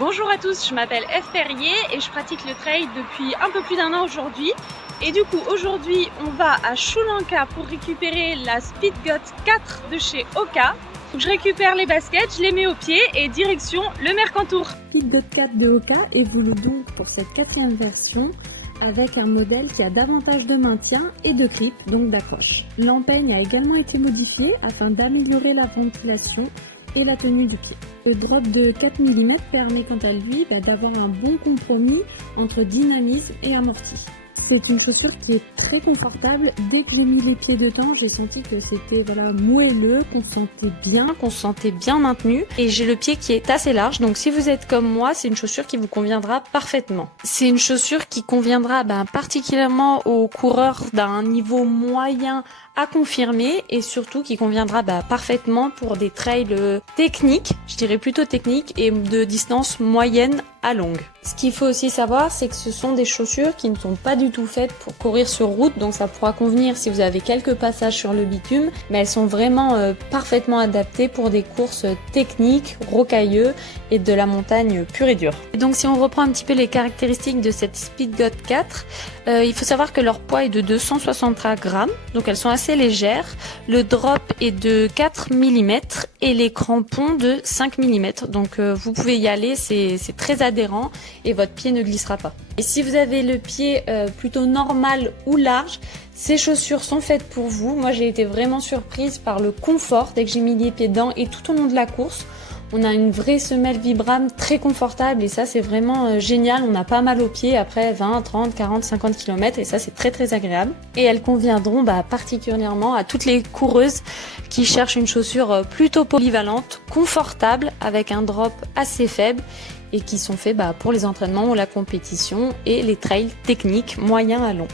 Bonjour à tous, je m'appelle Eve Perrier et je pratique le trail depuis un peu plus d'1 an aujourd'hui. Et du coup aujourd'hui on va à Sri Lanka pour récupérer la Speedgoat 4 de chez Hoka. Donc je récupère les baskets, je les mets aux pieds et direction le Mercantour. Speedgoat 4 de Hoka évolue donc pour cette 4e version avec un modèle qui a davantage de maintien et de grip, donc d'accroche. L'empeigne a également été modifiée afin d'améliorer la ventilation et la tenue du pied. Le drop de 4 mm permet quant à lui d'avoir un bon compromis entre dynamisme et amorti. C'est une chaussure qui est très confortable. Dès que j'ai mis les pieds dedans, j'ai senti que c'était moelleux, qu'on se sentait bien maintenu. Et j'ai le pied qui est assez large, donc si vous êtes comme moi, c'est une chaussure qui vous conviendra parfaitement. C'est une chaussure qui conviendra particulièrement aux coureurs d'un niveau moyen à confirmer et surtout qui conviendra parfaitement pour des trails techniques, je dirais plutôt techniques et de distance moyenne à longue. Ce qu'il faut aussi savoir, c'est que ce sont des chaussures qui ne sont pas du tout faites pour courir sur route, donc ça pourra convenir si vous avez quelques passages sur le bitume, mais elles sont vraiment parfaitement adaptées pour des courses techniques, rocailleuses et de la montagne pure et dure. Et donc si on reprend un petit peu les caractéristiques de cette Speedgoat 4, il faut savoir que leur poids est de 263 grammes, donc elles sont assez légères. Le drop est de 4 mm et les crampons de 5 mm, donc vous pouvez y aller, c'est très adhérent et votre pied ne glissera pas. Et si vous avez le pied plutôt normal ou large, ces chaussures sont faites pour vous. Moi j'ai été vraiment surprise par le confort dès que j'ai mis les pieds dedans et tout au long de la course. On a une vraie semelle Vibram très confortable et ça c'est vraiment génial, on n'a pas mal aux pieds après 20, 30, 40, 50 km et ça c'est très agréable. Et elles conviendront particulièrement à toutes les coureuses qui cherchent une chaussure plutôt polyvalente, confortable avec un drop assez faible et qui sont faits pour les entraînements ou la compétition et les trails techniques moyens à long.